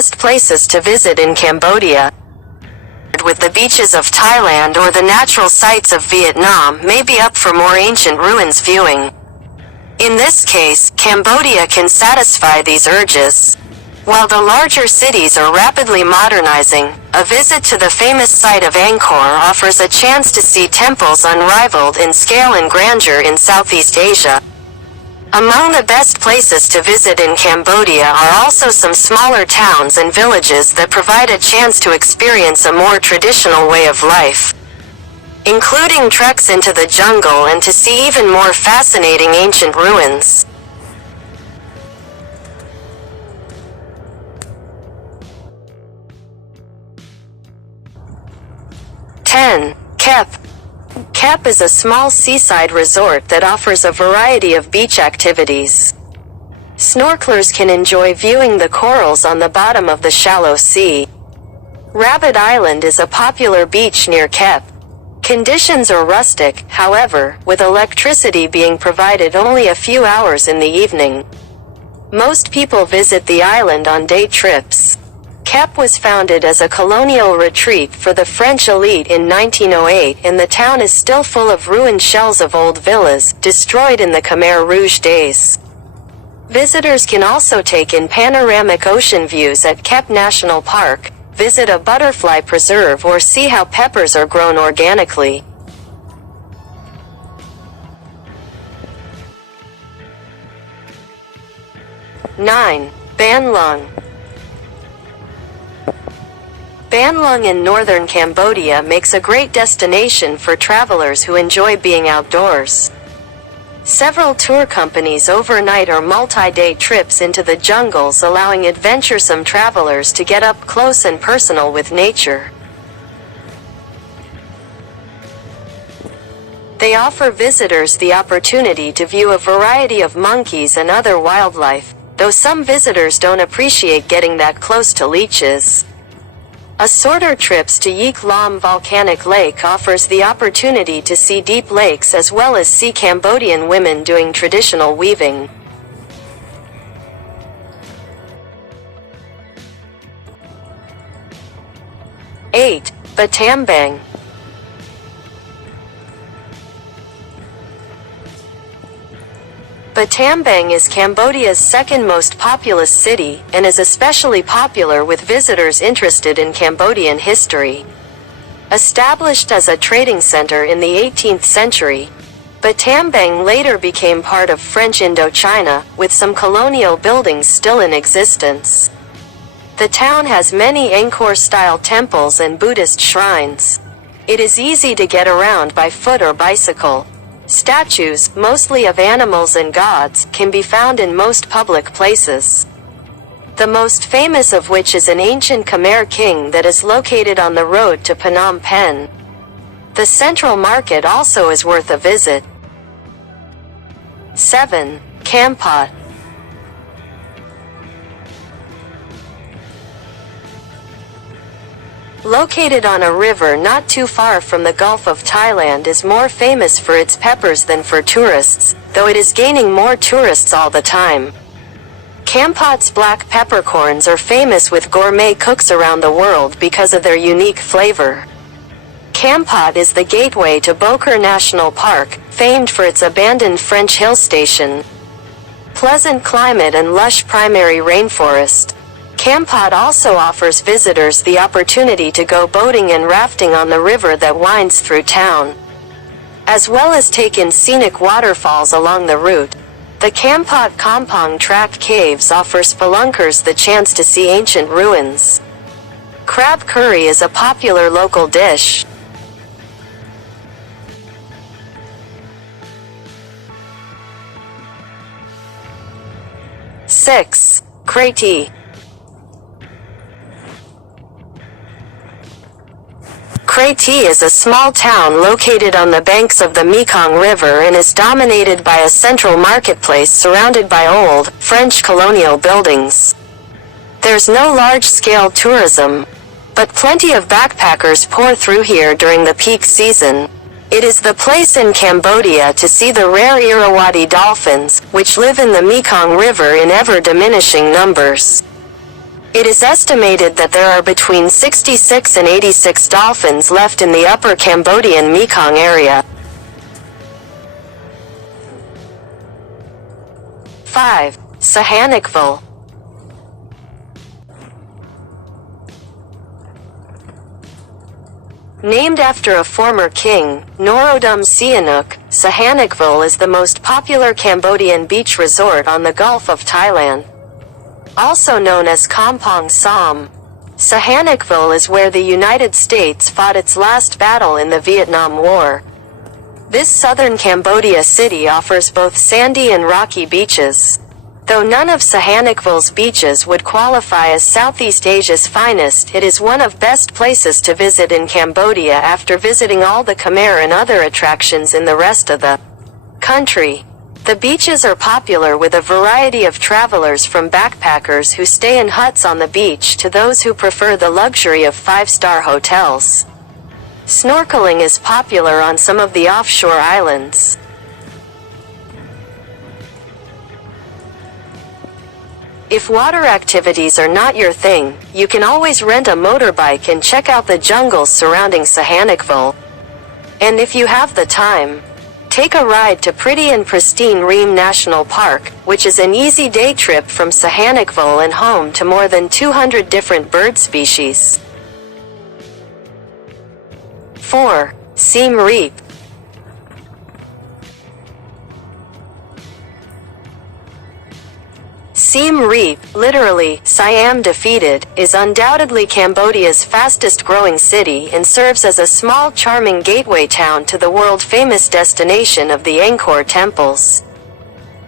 best places to visit in Cambodia, with the beaches of Thailand or the natural sights of Vietnam, may be up for more ancient ruins viewing. In this case, Cambodia can satisfy these urges. While the larger cities are rapidly modernizing, a visit to the famous site of Angkor offers a chance to see temples unrivaled in scale and grandeur in Southeast Asia. Among the best places to visit in Cambodia are also some smaller towns and villages that provide a chance to experience a more traditional way of life, including treks into the jungle and to see even more fascinating ancient ruins. Kep. Kep is a small seaside resort that offers a variety of beach activities. Snorkelers can enjoy viewing the corals on the bottom of the shallow sea. Rabbit Island is a popular beach near Kep. Conditions are rustic, however, with electricity being provided only a few hours in the evening. Most people visit the island on day trips. Kep was founded as a colonial retreat for the French elite in 1908, and the town is still full of ruined shells of old villas, destroyed in the Khmer Rouge days. Visitors can also take in panoramic ocean views at Kep National Park, visit a butterfly preserve, or see how peppers are grown organically. Ban Luang. Ban Luang in northern Cambodia makes a great destination for travelers who enjoy being outdoors. Several tour companies overnight or multi-day trips into the jungles, allowing adventuresome travelers to get up close and personal with nature. They offer visitors the opportunity to view a variety of monkeys and other wildlife, though some visitors don't appreciate getting that close to leeches. A shorter trips to Yeek Lam Volcanic Lake offers the opportunity to see deep lakes as well as see Cambodian women doing traditional weaving. Battambang. Battambang is Cambodia's second most populous city, and is especially popular with visitors interested in Cambodian history. Established as a trading center in the 18th century, Battambang later became part of French Indochina, with some colonial buildings still in existence. The town has many Angkor-style temples and Buddhist shrines. It is easy to get around by foot or bicycle. Statues, mostly of animals and gods, can be found in most public places. The most famous of which is an ancient Khmer king that is located on the road to Phnom Penh. The central market also is worth a visit. 7. Located on a river not too far from the Gulf of Thailand, is more famous for its peppers than for tourists, though it is gaining more tourists all the time. Kampot's black peppercorns are famous with gourmet cooks around the world because of their unique flavor. Kampot is the gateway to Bokor National Park, famed for its abandoned French hill station, pleasant climate and lush primary rainforest. Kampot also offers visitors the opportunity to go boating and rafting on the river that winds through town, as well as take in scenic waterfalls along the route. The Kampot Kampong Track Caves offer spelunkers the chance to see ancient ruins. Crab curry is a popular local dish. 6. Kratie. Kratie is a small town located on the banks of the Mekong River and is dominated by a central marketplace surrounded by old, French colonial buildings. There's no large-scale tourism, but plenty of backpackers pour through here during the peak season. It is the place in Cambodia to see the rare Irrawaddy dolphins, which live in the Mekong River in ever-diminishing numbers. It is estimated that there are between 66 and 86 dolphins left in the upper Cambodian Mekong area. 5. Sihanoukville. Named after a former king, Norodom Sihanouk, Sihanoukville is the most popular Cambodian beach resort on the Gulf of Thailand. Also known as Kampong Som, Sihanoukville is where the United States fought its last battle in the Vietnam War. This southern Cambodia city offers both sandy and rocky beaches. Though none of Sihanoukville's beaches would qualify as Southeast Asia's finest, it is one of best places to visit in Cambodia after visiting all the Khmer and other attractions in the rest of the country. The beaches are popular with a variety of travelers, from backpackers who stay in huts on the beach to those who prefer the luxury of five-star hotels. Snorkeling is popular on some of the offshore islands. If water activities are not your thing, you can always rent a motorbike and check out the jungles surrounding Sihanoukville. And if you have the time, take a ride to pretty and pristine Reem National Park, which is an easy day trip from Sihanoukville and home to more than 200 different bird species. 4. Siem Reap. Siem Reap, literally, Siam defeated, is undoubtedly Cambodia's fastest growing city and serves as a small charming gateway town to the world-famous destination of the Angkor temples.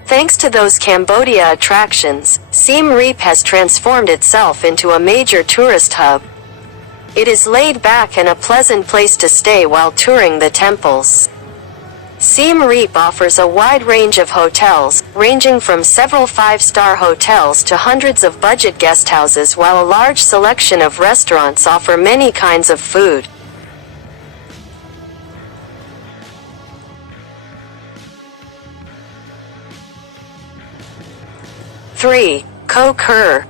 Thanks to those Cambodia attractions, Siem Reap has transformed itself into a major tourist hub. It is laid back and a pleasant place to stay while touring the temples. Siem Reap offers a wide range of hotels, ranging from several five-star hotels to hundreds of budget guesthouses, while a large selection of restaurants offer many kinds of food. Three. Koh Ker.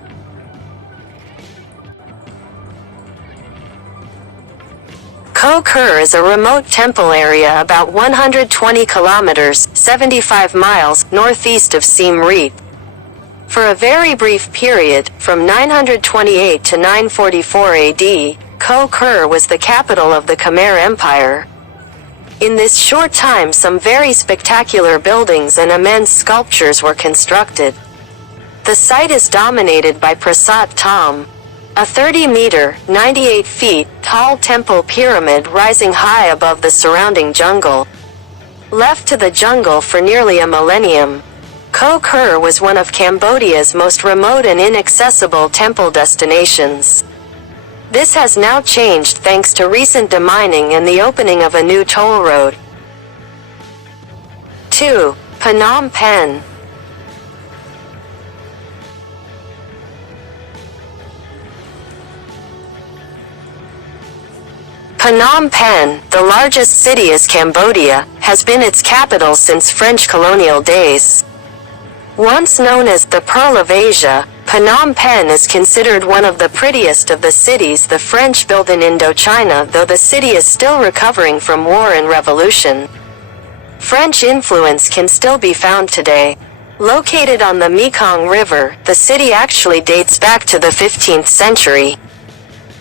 Koh Ker is a remote temple area about 120 kilometers, 75 miles, northeast of Siem Reap. For a very brief period, from 928 to 944 AD, Koh Ker was the capital of the Khmer Empire. In this short time, some very spectacular buildings and immense sculptures were constructed. The site is dominated by Prasat Thom, a 30-meter, 98 feet, tall temple pyramid rising high above the surrounding jungle. Left to the jungle for nearly a millennium, Koh Ker was one of Cambodia's most remote and inaccessible temple destinations. This has now changed thanks to recent demining and the opening of a new toll road. 2. Phnom Penh. Phnom Penh, the largest city in Cambodia, has been its capital since French colonial days. Once known as the Pearl of Asia, Phnom Penh is considered one of the prettiest of the cities the French built in Indochina, though the city is still recovering from war and revolution. French influence can still be found today. Located on the Mekong River, the city actually dates back to the 15th century.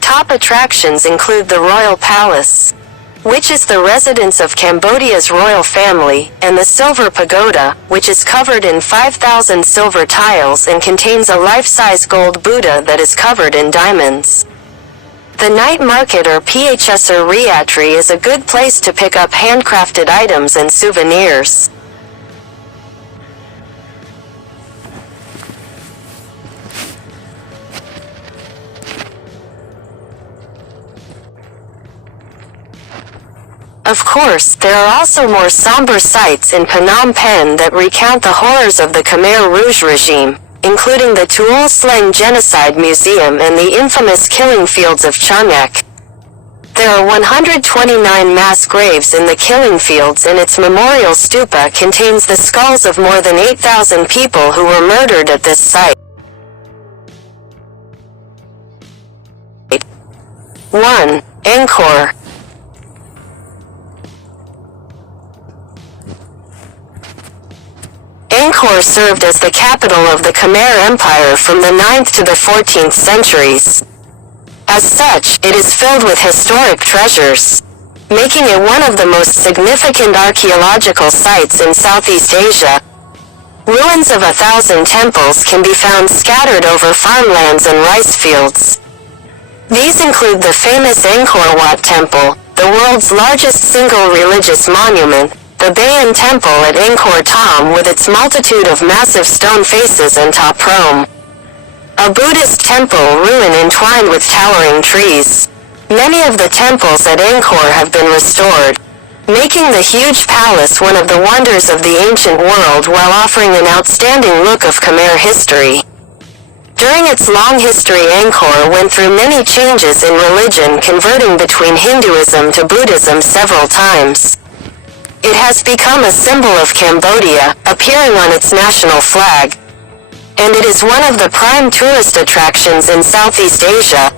Top attractions include the Royal Palace, which is the residence of Cambodia's royal family, and the Silver Pagoda, which is covered in 5,000 silver tiles and contains a life-size gold Buddha that is covered in diamonds. The night market, or PHS or Riatri, is a good place to pick up handcrafted items and souvenirs. Of course, there are also more somber sites in Phnom Penh that recount the horrors of the Khmer Rouge regime, including the Tuol Sleng Genocide Museum and the infamous killing fields of Chunyak. There are 129 mass graves in the killing fields, and its memorial stupa contains the skulls of more than 8,000 people who were murdered at this site. 1. Angkor. Angkor served as the capital of the Khmer Empire from the 9th to the 14th centuries. As such, it is filled with historic treasures, making it one of the most significant archaeological sites in Southeast Asia. Ruins of 1,000 temples can be found scattered over farmlands and rice fields. These include the famous Angkor Wat Temple, the world's largest single religious monument, the Bayon Temple at Angkor Thom with its multitude of massive stone faces and top room. A Buddhist temple ruin entwined with towering trees. Many of the temples at Angkor have been restored, making the huge palace one of the wonders of the ancient world while offering an outstanding look of Khmer history. During its long history, Angkor went through many changes in religion, converting between Hinduism to Buddhism several times. It has become a symbol of Cambodia, appearing on its national flag, and it is one of the prime tourist attractions in Southeast Asia.